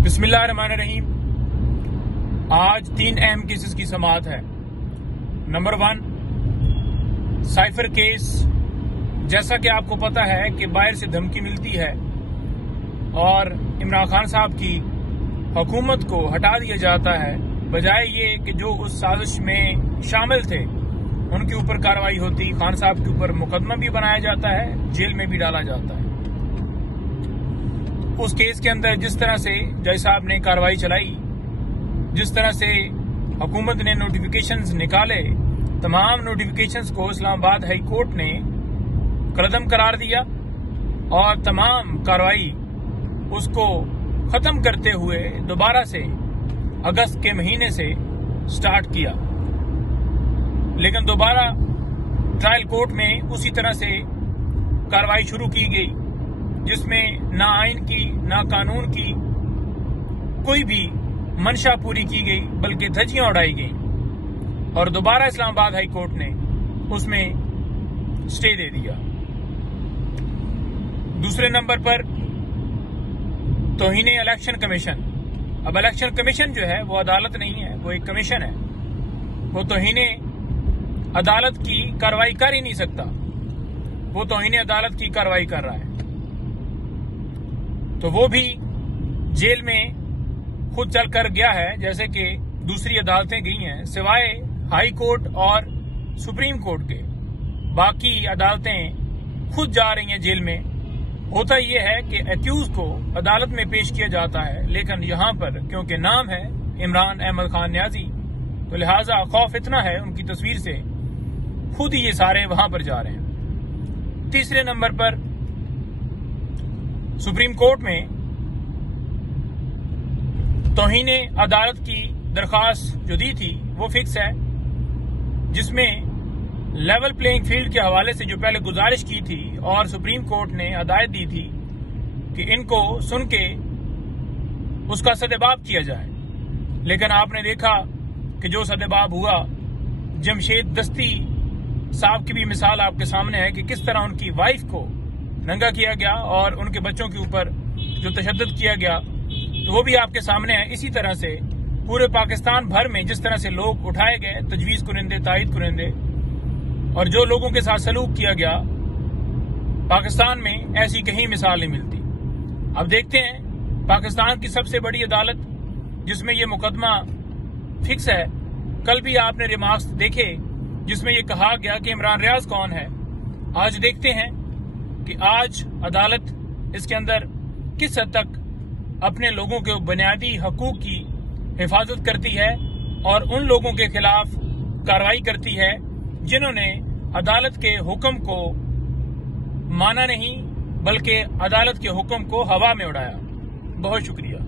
बिस्मिल्लाहिर्रहमानिर्रहीम। आज 3 अहम केसेस की समाअत है। Number 1, cipher case. जैसा कि आपको पता है कि बाहर से धमकी मिलती है और इमरान खान साहब की हुकूमत को हटा दिया जाता है, बजाय ये कि जो उस साजिश में शामिल थे उनके ऊपर कार्रवाई होती। खान साहब के ऊपर मुकदमा भी बनाया जाता है, जेल में भी डाला जाता है। उस केस के अंदर जिस तरह से जज साहब ने कार्रवाई चलाई, जिस तरह से हुकूमत ने नोटिफिकेशंस निकाले, तमाम नोटिफिकेशंस को इस्लामाबाद हाई कोर्ट ने कलअदम करार दिया और तमाम कार्रवाई उसको खत्म करते हुए दोबारा से अगस्त के महीने से स्टार्ट किया। लेकिन दोबारा ट्रायल कोर्ट में उसी तरह से कार्रवाई शुरू की गई, जिसमें ना आइन की ना कानून की कोई भी मंशा पूरी की गई, बल्कि धज्जियां उड़ाई गई और दोबारा इस्लामाबाद हाई कोर्ट ने उसमें स्टे दे दिया। दूसरे नंबर पर तौहीने इलेक्शन कमीशन। अब इलेक्शन कमीशन जो है वो अदालत नहीं है, वो एक कमीशन है। वो तौहीने अदालत की कार्रवाई कर ही नहीं सकता, वो तौहीने अदालत की कार्रवाई कर रहा है। तो वो भी जेल में खुद चल कर गया है, जैसे कि दूसरी अदालतें गई हैं, सिवाय हाई कोर्ट और सुप्रीम कोर्ट के। बाकी अदालतें खुद जा रही हैं जेल में। होता यह है कि एक्यूज को अदालत में पेश किया जाता है, लेकिन यहां पर क्योंकि नाम है इमरान अहमद खान न्याजी, तो लिहाजा खौफ इतना है उनकी तस्वीर से, खुद ही ये सारे वहां पर जा रहे हैं। तीसरे नंबर पर सुप्रीम कोर्ट में तौहीने अदालत की दरखास्त जो दी थी वो फिक्स है, जिसमें लेवल प्लेइंग फील्ड के हवाले से जो पहले गुजारिश की थी और सुप्रीम कोर्ट ने हदायत दी थी कि इनको सुन के उसका सदेबाब किया जाए। लेकिन आपने देखा कि जो सदेबाब हुआ, जमशेद दस्ती साहब की भी मिसाल आपके सामने है कि किस तरह उनकी वाइफ को नंगा किया गया और उनके बच्चों के ऊपर जो तशद्दुद किया गया, तो वो भी आपके सामने है। इसी तरह से पूरे पाकिस्तान भर में जिस तरह से लोग उठाए गए, तजवीज़ कुरिंदे, तायद कुरिंदे, और जो लोगों के साथ सलूक किया गया, पाकिस्तान में ऐसी कहीं मिसाल नहीं मिलती। अब देखते हैं पाकिस्तान की सबसे बड़ी अदालत जिसमें ये मुकदमा फिक्स है, कल भी आपने रिमार्क्स देखे जिसमें ये कहा गया कि इमरान रियाज कौन है। आज देखते हैं कि आज अदालत इसके अंदर किस हद तक अपने लोगों के बुनियादी हकूक की हिफाजत करती है और उन लोगों के खिलाफ कार्रवाई करती है जिन्होंने अदालत के हुक्म को माना नहीं, बल्कि अदालत के हुक्म को हवा में उड़ाया। बहुत शुक्रिया।